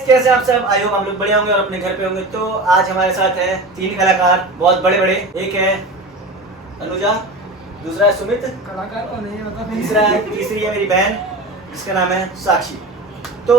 Guys, कैसे आप सब? आई होप आप लोग बढ़िया होंगे और अपने घर पे होंगे। तो आज हमारे साथ है 3 कलाकार, बहुत बड़े बड़े। एक है अनुजा, दूसरा है सुमित, कलाकार कौन है मतलब, तीसरी है मेरी बहन जिसका नाम है साक्षी। तो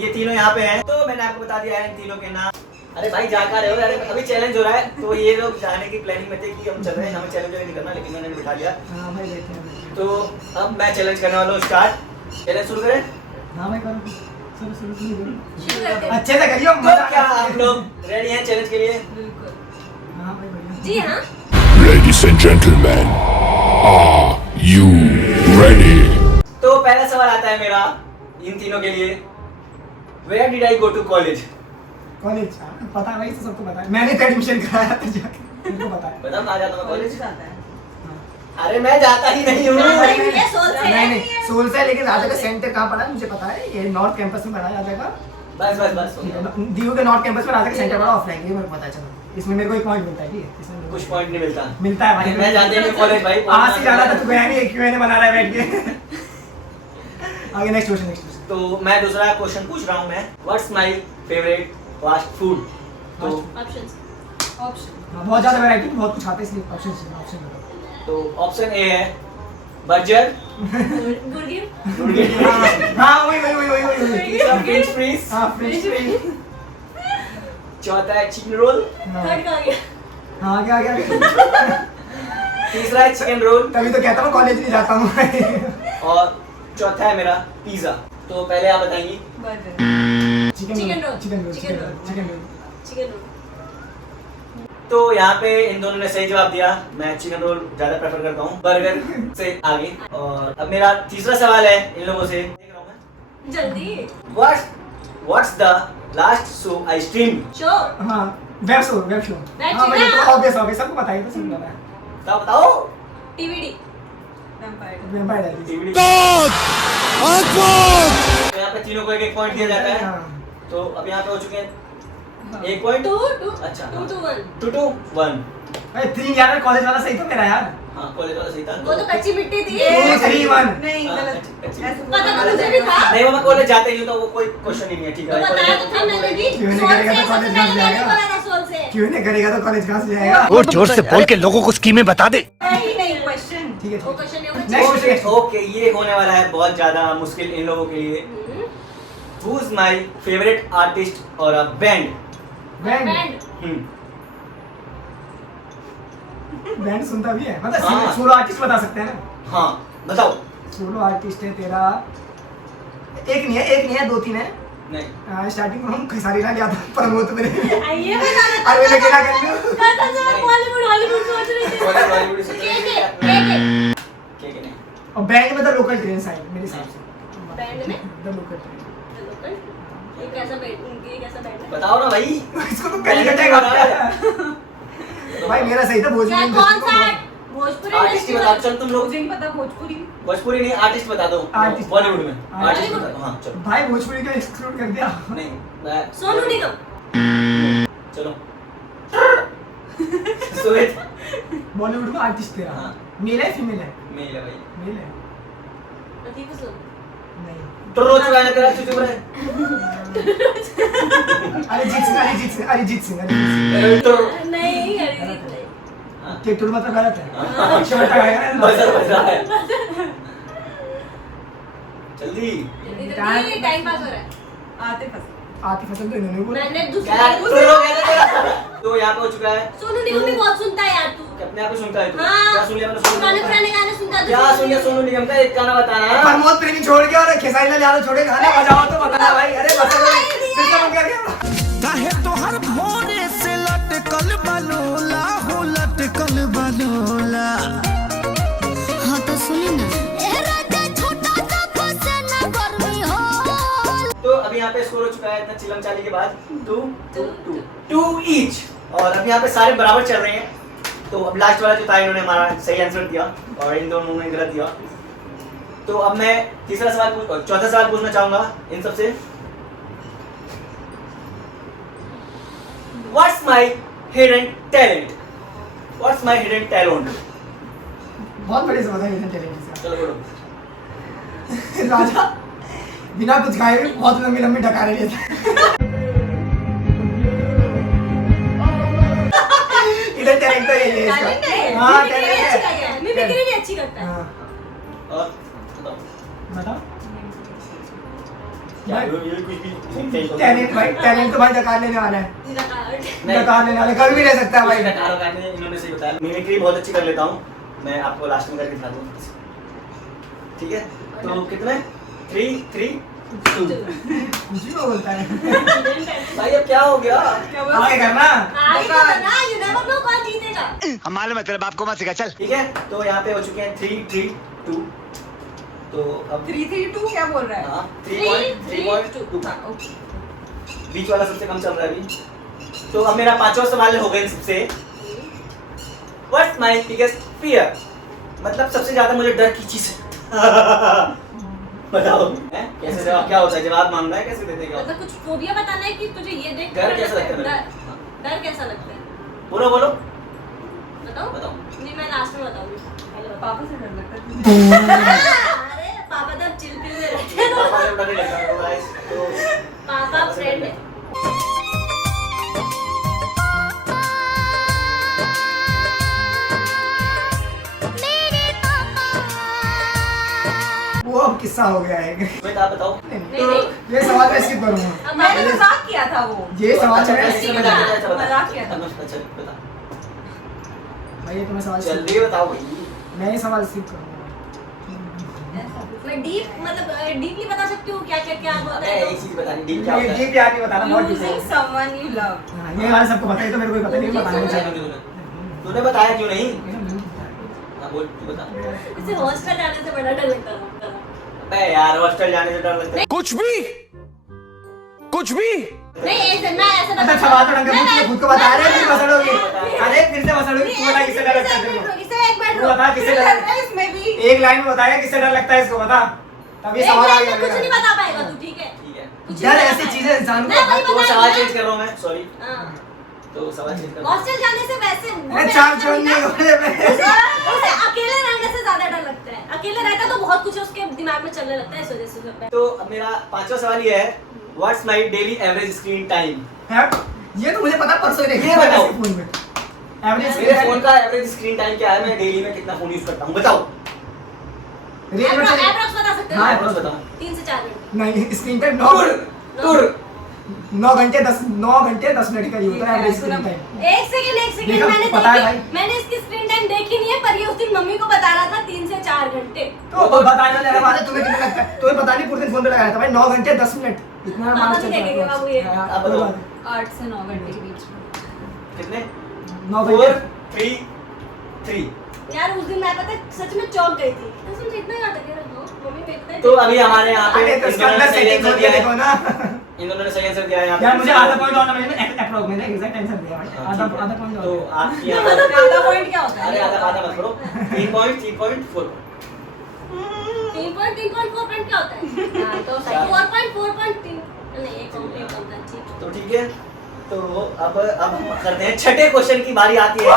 ये तीनों यहाँ पे हैं। तो मैंने आपको बता दिया है इन तीनों के नाम। अरे भाई जा कर रहे हो? अरे अभी चैलेंज हो रहा है, तो ये लोग जाने की प्लानिंग में थे कि हम चल रहे हैं, हमें चैलेंज नहीं करना, लेकिन मैंने बिठा दिया। हाँ भाई बैठे हैं। तो अब मैं चैलेंज करने वाला हूँ। स्टार्ट, चैलेंज शुरू करें। हाँ भाई करो, शुरू करते हैं। अच्छे से करियो। तो क्या आप लोग रेडी हैं चैलेंज के लिए? बिल्कुल। हाँ भाई बढ़िया। जी हाँ। Ladies and gentlemen, are you ready? तो पहला सवाल आता है मेरा इन तीनों के लिए। Where did I go to college? College पता है भाई, तो सबको पता है। मैंने तो एडमिशन कराया था जाके, तुमको पता है। बताओ कहाँ जाता हूँ कॉलेज? जाता है। अरे मैं जाता ही नहीं हूँ। ये सोच से है। नहीं सोल से, लेकिन राजा का सेंटर कहाँ पड़ा है मुझे पता है। ये नॉर्थ कैंपस में पढ़ा जाता है। बस बस बस दीव के नॉर्थ कैंपस में राजा का सेंटर पड़ा ऑफलाइन, ये मेरे को पता है। चलो इसमें मेरे को एक पॉइंट मिलता है, ठीक है? इसमें कुछ पॉइंट नहीं मिलता। मिलता है भाई। मैं जाते ही कॉलेज भाई। आज से जाना था, तू गया नहीं, एक महीने बना रहा है बैठ के। आगे नेक्स्ट क्वेश्चन। तो मैं दूसरा क्वेश्चन पूछ रहा हूँ मैं। What's my favorite fast food? तो ऑप्शंस। बहुत ज्यादा वैरायटी, बहुत कुछ आता है, इसलिए ऑप्शन बताओ। तो ऑप्शन ए है बर्गर, गुड़गिर। हाँ वही। तीसरा फ्रेंच फ्रीज, हाँ फ्रेंच फ्राइज। चौथा है चिकन रोल, थर्ड का गया। हाँ क्या तीसरा है चिकन रोल तभी तो कहता हूँ कॉलेज नहीं जाता हूँ। और चौथा है मेरा पिज्जा। तो पहले आप बताएंगी। Burger. Chicken roll. Chicken roll. तो यहाँ पे इन दोनों ने सही जवाब दिया। मैं चिकन रोल ज्यादा प्रेफर करता हूँ बर्गर से आगे। और अब मेरा तीसरा सवाल है इन लोगों से। देख रहा हूँ मैं। जल्दी। What's the last show I streamed? Show. हाँ वेब शो। वेब हाँ भाई, शो। तो ऑब्वियस सबको पता है, तो सबको पता है। बताओ। TVD. Vampire. Vampire diaries. DVD। तो यहाँ पे तीनों को एक पॉइंट दिया जाता है। हाँ। तो अब यहाँ पे हो चुके हैं 1 पॉइंट। टू अच्छा, 2-1। 2-1। भाई 3 यार, कॉलेज वाला सही तो मेरा यार। हाँ कॉलेज वाला सही था। वो तो कच्ची मिट्टी थी। 2-3-1। नहीं हाँ, गलत। अच्छी- ऐसे पता तो मुझे भी था। नहीं वो मैं कॉलेज जाते ही हूँ, तो वो कोई क्वेश्चन ही नहीं है। ठीक तो है बताया तो था मैंने भी। क्यों नहीं सोल करेगा से तो कॉलेज सबसे कहाँ पहले से मैंने जाएगा? बोला था सोल से। क्यों नहीं करेगा तो कॉलेज कहाँ से जाएगा? और जोर से बोल के लोगों को स्कीमें बता दे। नहीं क्वेश्चन। ठीक है वो क्वेश्चन नहीं होगा। Next question. ओके, ये होने वाला है बहुत ज्यादा मुश्किल इन लोगों के लिए। Who's my favorite artist और a band? Band hmm, band सुनता भी है, हाँ। मतलब सोलो आर्टिस्ट बता सकते हैं ना? हाँ बताओ। सोलो आर्टिस्ट है तेरा, एक नहीं है 2-3 है। नहीं स्टार्टिंग में हम खेसारी लाल यादव प्रमोद मेरे। आइए बता दो। अरे मैं क्या कर लूं? कहता था बॉलीवुड हॉलीवुड सोच रही थी। बॉलीवुड से के नहीं। और बैंड में तो लोकल ट्रेन साइड मेरे हिसाब से। बैंड में? The local train. ये कैसा बैंड है? बताओ ना भाई। इसको तो पहले कटेगा भाई, मेरा सही था भोजपुरी। क्या कौन सा है? भोजपुरी आर्टिस्ट ही बता। चल तुम लोग मुझे नहीं पता भोजपुरी। भोजपुरी नहीं, आर्टिस्ट बता दो। Artist। बॉलीवुड में Artist। आर्टिस्ट बता दो। हाँ चलो। भाई भोजपुरी का एक्सक्लूड कर दिया। नहीं मैं सोनू निगम। चलो। सुमित। बॉलीवुड में आर्टिस्ट तेरा हाँ। मेल है फीमेल है? मेल है भाई। मेल है। अतीफ असलम। नहीं। तो रोज चुका है तेरा, चुप रहे। अरिजीत सिंह। तो नहीं अरिजीत नहीं। टेटुल मतलब गलत है। हाँ। छोटा है ना? बजा है। जल्दी। टाइम पास हो रहा है। आतिफ असलम तो इन्होंने बोला। मैंने क्या दूसरा तो यहाँ पे हो चुका है। सोनू निगम भी बहुत सुनता है यार तू। अपने आप ही सुनता है तू। हाँ। क्या सुन लिया मैंने? पुराने पुराने गाने सुनता है। क्या सुन लिया सोनू निगम का? एक गाना बताना। प्रमोद प्रेमी छोड़ के और खेसारी लाल यादव छोड़े गाना बजाओ तो बताना भाई। अरे बस फिर से मन कर गया। काहे तोहर भोरे से लटकल बलोला हो लटकल बलोला। हाँ तो सुनी ना। ए राजा छोटा सा फसेना गर्मी हो। तो अभी यहाँ पे स्कोर हो चुका है इतना चिलम चाली के बाद 2 ईच। और अभी यहाँ पे सारे बराबर चल रहे हैं। तो अब लास्ट वाला जो था इन्होंने हमारा सही आंसर दिया और इन दोनों ने गलत दिया। तो अब मैं चौथा सवाल पूछना चाहूंगा इन सबसे। What's my hidden talent? बहुत बड़े से बताइए टैलेंट से। चलो बोलो। बिना कुछ खाए भी बहुत लंबी लंबी डकारे लेता है। इधर टैलेंट तो यही है टैलेंट इसका। है हाँ मिमिक्री टैलेंट अच्छी करता है मिमिक्री भी अच्छी करता है हाँ और बताओ बताओ क्या ये कुछ भी टैलेंट भाई, टैलेंट तो भाई डकार लेने वाला है, नहीं। डकार लेने वाला है, कर भी नहीं सकता भाई। इन्होंने सही बताया। मिमिक्री बहुत अच्छी कर लेता हूँ मैं, आपको लास्ट में करके दिखा दूँ। ठीक है तो कितने 3 3 2 कुछ भी बोलता है। भाई अब क्या हो गया? आगे करना। आगे तो बना यू नेवर नो कौन जीतेगा हमारे मतलब आपको मत सिखा चल। ठीक है तो यहाँ पे हो चुके हैं 3 3 2 तो अब 3-3-2 क्या बोल रहा है? हाँ 3.2 बीच वाला सबसे कम चल रहा है अभी। तो अब मेरा पांचवा सवाल हो गया इन सबसे। व्हाट्स माय बिगेस्ट फियर, मतलब सबसे ज्यादा मुझे डर की चीज है। बताओ हैं? कैसे जवाब क्या होता है? जवाब मांगना है कैसे देते क्या? मतलब कुछ फोबिया बताना है कि तुझे ये देख डर कैसा लगता है? डर कैसा लगता है बोलो बोलो बताओ बताओ। नहीं मैं लास्ट में बताऊंगी पहले बताओ पापा से डर लगता है। अरे पापा तो चिल पिल में रहते हैं पापा से डर नहीं लगता मेरे को guys, तो पापा फ्रेंड है वो अब किस्सा हो गया है। मैं आप बताओ। नहीं ये सवाल मैं स्किप करूंगा। अब मैंने मजाक किया था वो। ये सवाल अच्छा, मैं अच्छा, बता, अच्छा, बता। मजाक किया था। अच्छा, बता। भाई ये तुम्हें सवाल जल्दी बताओ भाई। मैं ये सवाल स्किप करूंगा। मैं डीप मतलब डीपली बता सकती हूँ क्या क्या क्या होता मैं है एक चीज बतानी डीप क्या ये होता है। ये प्यार नहीं बताना, बहुत Losing different. someone you love. हाँ, ये वाला सबको पता है, तो मेरे को ही पता नहीं, बताना नहीं बताया चाहिए। क्यों तूने बताया क्यों नहीं? हाँ बोल तू बता। इसे हॉस्टल जाने से बड़ा डर लगता था अबे यार हॉस्टल जाने से डर लगता है। कुछ भी नहीं ऐसे मैं ऐसे अच्छा सवाल तो ढंग से पूछ के खुद को बता रहे हैं, फिर मसड़ोगे। अरे फिर से मसड़ोगे, तू बता किससे डर लगता है तेरे को? इसे एक मिनट तू बता किससे डर लगता है? इसमें भी एक लाइन में बताया किससे डर लगता है इसको बता, तब ये एक सवाल आ लाइन गया में कुछ नहीं मेरा। बता पाएगा तू ठीक है ठीक है। कुछ यार नहीं ऐसी बता चीजें इंसान को मैं वही तो बताया सवाल ना। चेंज कर रहा हूँ मैं, सॉरी। हाँ। तो सवाल चेंज कर। हॉस्टल जाने से वैसे अरे चार छोड़ने को उसे अकेले रहने से ज्यादा डर लगता है। अकेले रहता तो बहुत कुछ उसके दिमाग में चलने लगता है इस वजह से लगता है। तो अब मेरा पांचवा सवाल ये है, what's my daily average screen time? ये तो मुझे पता, परसों ही देखी है बताओ। मैंने फोन में। एवरेज मेरे फोन का एवरेज स्क्रीन टाइम क्या है? मैं डेली में कितना फोन यूज करता हूँ बताओ। रेट में चले- एप्रोक्स बता सकते हाँ, हो एप्रोक्स बताओ। 3 से 4 घंटे नहीं, स्क्रीन टाइम 9 घंटे 10 मिनट का ही होता है एवरेज स्क्रीन टाइम। एक सेकंड देखा, मैंने पता है देखी भाई। मैंने इसकी स्क्रीन टाइम देखी नहीं है पर ये उस दिन मम्मी को बता रहा था 3 से 4 घंटे तो बताना जरा बात है, तुम्हें कितना लगता है? तुम्हें पता नहीं, पूरे दिन फोन पे लगाया था भाई, 9 घंटे 10 मिनट इतना हाँ, मार्क्स तो चलता देखेंगे बाबू ये। है। आप बताओ। 8 से 9 घंटे के बीच में। कितने? 9 4 घंटे 3 3। यार उस दिन मैं पता है सच में चौंक गई थी कसम से इतना याद है मम्मी पे इतना तो अभी हमारे यहाँ पे अरे तो इन इसका दोनों ने अंदर सही सेटिंग आंसर करके दिया है। देखो ना। इन दोनों ने सही आंसर दिया है यहाँ पे। यार मुझे आधा पॉइंट और मैंने अप्रोक्स में एग्जैक्ट आंसर दिया भाई, हाँ, आधा ठीक है। आधा पॉइंट तो और। आपकी यहाँ पर आधा पॉइंट क्या होता है? अरे आधा आधा मत करो। 3.4 3.4 पॉइंट क्या होता है हाँ तो 4.4.3 नहीं एक कम ठीक तो ठीक है। तो अब हम करते हैं छठे क्वेश्चन की बारी आती है।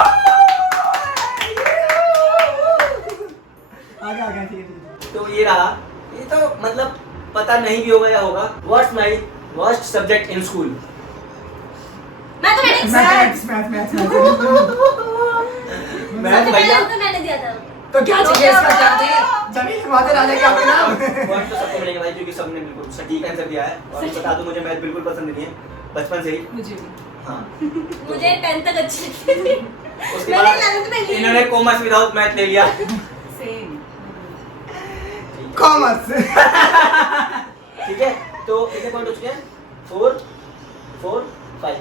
आगे आगे ठीक है। तो ये रहा, ये तो मतलब पता नहीं भी होगा या होगा। What's my worst subject in school? Mathematics maths math भैया तो मैंने दिया था तो क्या चाहिए इसका, क्या चाहिए? जमीन खिलवाते राजा क्या आपके नाम? पॉइंट तो सबको मिलेंगे भाई क्योंकि सबने बिल्कुल सटीक आंसर दिया है। और मैं बता दूं मुझे मैथ बिल्कुल पसंद नहीं है बचपन से ही। मुझे भी। हाँ मुझे 10th तक अच्छी लगती थी उसके मैंने बाद 11th में ली इन्होंने कॉमर्स विदाउट मैथ ले लिया। सेम। कॉमर्स। ठीक है तो कितने पॉइंट हो चुके हैं? 4 4 5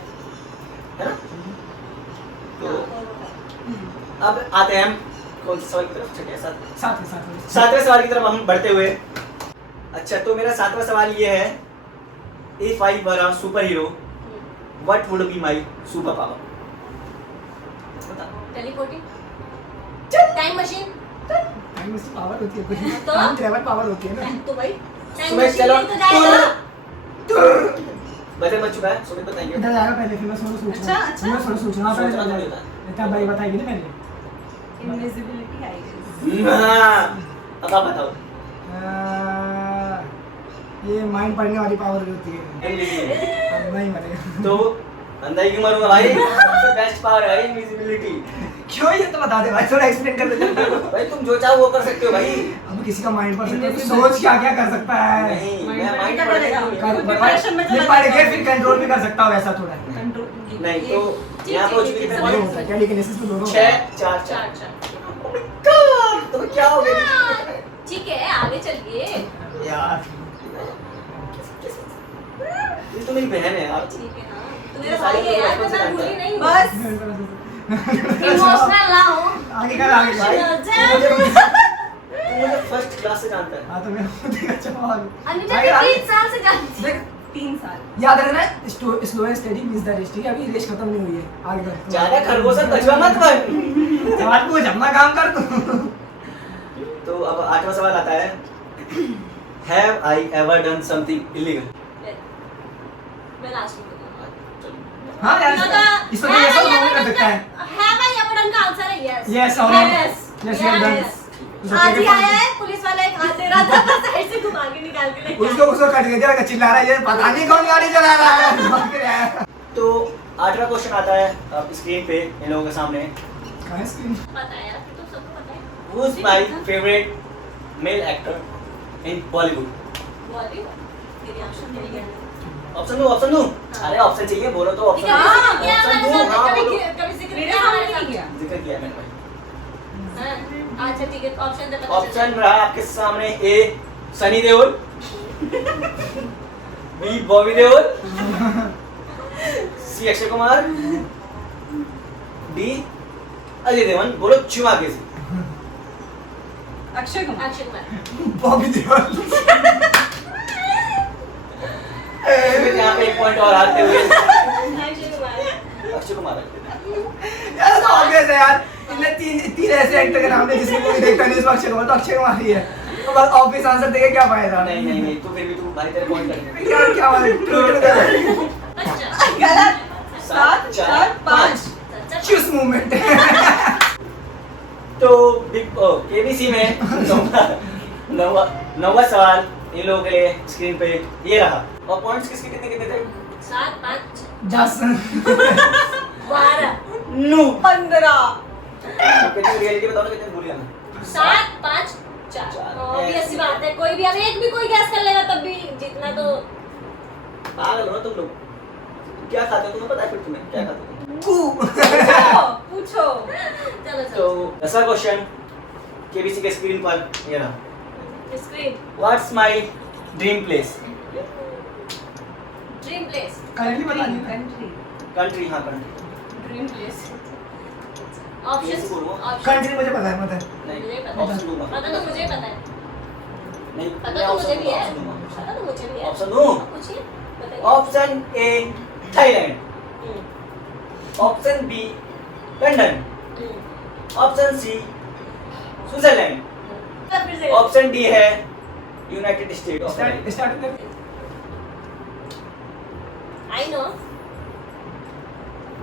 है ना? तो अब आते हैं हम कौन से सवाल की तरफ? छठे साथ सातवें सवाल की तरफ हम बढ़ते हुए। अच्छा तो मेरा सातवां सवाल ये है, if I were a super hero what would be my super power? Teleporting time machine time में पावर होती है कुछ, तो? टाइम ट्रैवल पावर होती है ना। तो भाई टाइम सुमेश मशीन चलो तो जाएगा बजे बच चुका है, सुमित बताएंगे। इधर जाएगा पहले, फिर मैं सोच रहा हूँ। अच्छा, अच्छा। मैं सोच रहा हूँ सोचना पहले थोड़ी होता है। इतना भाई बताएगी ना पहले। Invisibility I guess. हाँ, अब आप बताओ। ये माइंड पढ़ने वाली पावर होती है। इनविजिबल। अब नहीं बनेगा। तो अंदर ही क्यों मरूंगा भाई? सबसे बेस्ट पावर है इनविजिबिलिटी। क्यों ये तो बता दे भाई, थोड़ा एक्सप्लेन कर दे। भाई तुम जो चाहो वो कर सकते हो भाई। अब किसी का माइंड पढ़ सकते हो, तो सोच क्या क्या कर सकता है। नहीं, Mind मैं पढ़ माइंड क्या पढ़ करेगा? कर- ये पढ़ के फिर कंट्रोल भी कर सकता हूँ, वैसा थोड़ा है। कंट्रोल नहीं तो यहाँ पे हो चुकी है दोनों होता है, टेलीकिनेसिस तो दोनों होता 6 है। 4 चार 4। चार तो क्या हो गया? ठीक है आगे चलिए। यार ये तो मेरी बहन है यार। ठीक है हाँ तो मेरा भाई है यार, मैं भूली नहीं हूँ। बस इमोशनल ना हो। आगे कर, आगे भाई कर। तू मुझे फर्स्ट क्लास से जानता है। हाँ तो मैं खुद अच्छा भाग। अनिता आगे, के आगे। 3 साल से जानती देख 3 साल याद रखना, slow and steady means the race. ठीक है, अभी रेस खत्म नहीं हुई है, आगे कर। ज्यादा खरगोश कछुआ मत बन। सवाल पूछ, अपना काम कर तू। तो अब 8वां सवाल आता है। Have I ever done something illegal? मैं लास्ट में बताऊंगा। हाँ यार, इसमें ये सब लोग कर सकता है। Have I ever done का आंसर है yes। Yes or no? Yes, you have done. Yes। आज ही आया है, पुलिस वाला एक हाथ दे रहा था, बस साइड से घुमा के निकाल के लेके उसको उसको कट गया, क्या चिल्ला रहा है, ये पता नहीं कौन गाड़ी चला रहा है। भाग रहा है। तो 8वां क्वेश्चन आता है अब स्क्रीन पे इन लोगों के सामने। कहाँ है screen? पता है यार, तुम सबको पता है। Who is my favorite male actor in Bollywood? Bollywood तेरी ऑप्शन मिल गया। ऑप्शन दो, ऑप्शन दो। अरे ऑप्शन चाहिए, बोलो तो ऑप्शन। हाँ, क्या ऑप्शन हमारे दो, साथ हाँ कभी बोलो। कभी जिक्र मेरे किया सामने हमारे नहीं साथ। किया जिक्र किया है मैंने भाई। हाँ, अच्छा ठीक है ऑप्शन दे पता ऑप्शन रहा आपके सामने ए सनी देओल, बी बॉबी देओल, सी अक्षय कुमार, डी अजय देवगन। बोलो चुमा के से। अक्षय कुमार अक्षय कुमार। बॉबी देओल। फिर यहाँ पे 1 पॉइंट और हारते हुए अक्षय कुमार। अक्षय कुमार है। यार तो obvious है यार, इनने तीन ऐसे एक्टर के नाम दिए जिसकी कोई देखता नहीं, उसमें अक्षय कुमार तो अक्षय कुमार ही है। तो बस ऑब्वियस आंसर देके क्या फायदा। नहीं नहीं नहीं, तू फिर भी तू भाई तेरे पॉइंट कर। यार क्या बात है, अच्छा गलत 7 4 5 चूस मूवमेंट। तो बिग केबीसी में नौवा सवाल इन लोगों के लिए स्क्रीन पे ये रहा। और पॉइंट्स किसके कितने कितने थे? 7 5 जसन 12 नो 15 कितनी रियलिटी बताओ ना, कितने भूल गया मैं। 7 5 4 चार। ऑब्वियस सी बात है, कोई भी अब एक भी कोई गैस कर लेगा तब भी जीतना तो। पागल हो ना तुम लोग। क्या खाते हो तुम्हें पता है? फिर तुम्हें क्या खाते हो? पूछो चलो तो चलो 10वां क्वेश्चन केबीसी के स्क्रीन पर ये रहा। Screen what's my dream place? Dream place correctly बता दी। Country country. हाँ कंट्री। ड्रीम प्लेस ऑप्शंस बोलूंगा। कंट्री मुझे पता है, पता है। नहीं मुझे पता है। ऑप्शन दूंगा। पता तो मुझे पता है, नहीं पता मैं तो ऑप्शन मुझे भी है, दूंगा, ऑप्शन दूंगा। पता तो मुझे भी है। ऑप्शन दूं? पूछिए बताइए। Option A Thailand, option B London, option C Switzerland, फिर से ऑप्शन डी है United State of start America. Start कर। I know.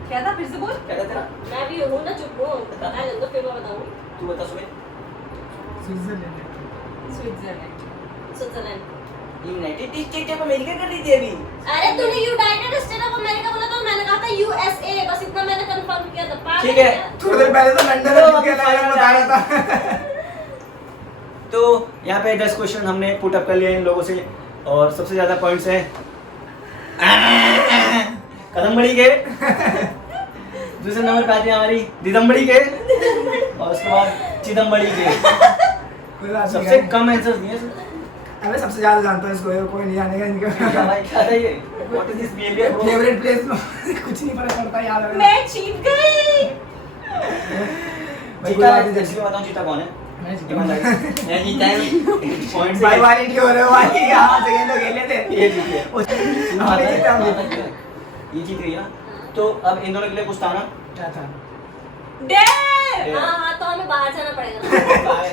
क्या था, फिर से बोल। क्या था तेरा? मैं भी हूँ ना, चुप हूँ, बता दे तो फिर मैं बताऊंगी। तू बता सुबह। Switzerland. Switzerland Switzerland. United State of America कर रही थी अभी। अरे तूने यूनाइटेड स्टेट ऑफ अमेरिका बोला तो मैंने कहा था यूएसए, बस इतना मैंने कंफर्म किया था। पागल ठीक है। क्या? थोड़ी देर पहले तो लंदन तो में गया था, बता रहा था। तो यहाँ पे 10 क्वेश्चन हमने पुट अप कर लिए इन लोगों से और सबसे ज्यादा पॉइंट्स हैं कदमबड़ी के। दूसरे नंबर पे आती है हमारी दिदम्बड़ी के और उसके बाद चिदम्बड़ी के। कोई बात नहीं सबसे है। कम आंसर्स दिए। अबे सबसे ज्यादा जानता हूँ इसको, कोई नहीं जानेगा क्या इनका। भाई क्या था ये? What is this behavior bro? Favourite place कुछ नहीं पता पड़ता यार। हमें। मैं जीत गई। भाई कोई जीता बात है, नहीं, इसलिए बताऊं जीता कौन है? मैं जीता। ईमानदारी। मैं जीता है पॉइंट भाई वाली नहीं हो रहे हो भाई, यहाँ से खेल तो खेले थे। ये जीत गया। हमने जीता, हम जीते। ये जीत गई ना। तो अब इन दोनों के लिए कुछ था ना? क्या था? डेयर। हाँ हाँ तो हमें बाहर जाना पड़ेगा। बाय।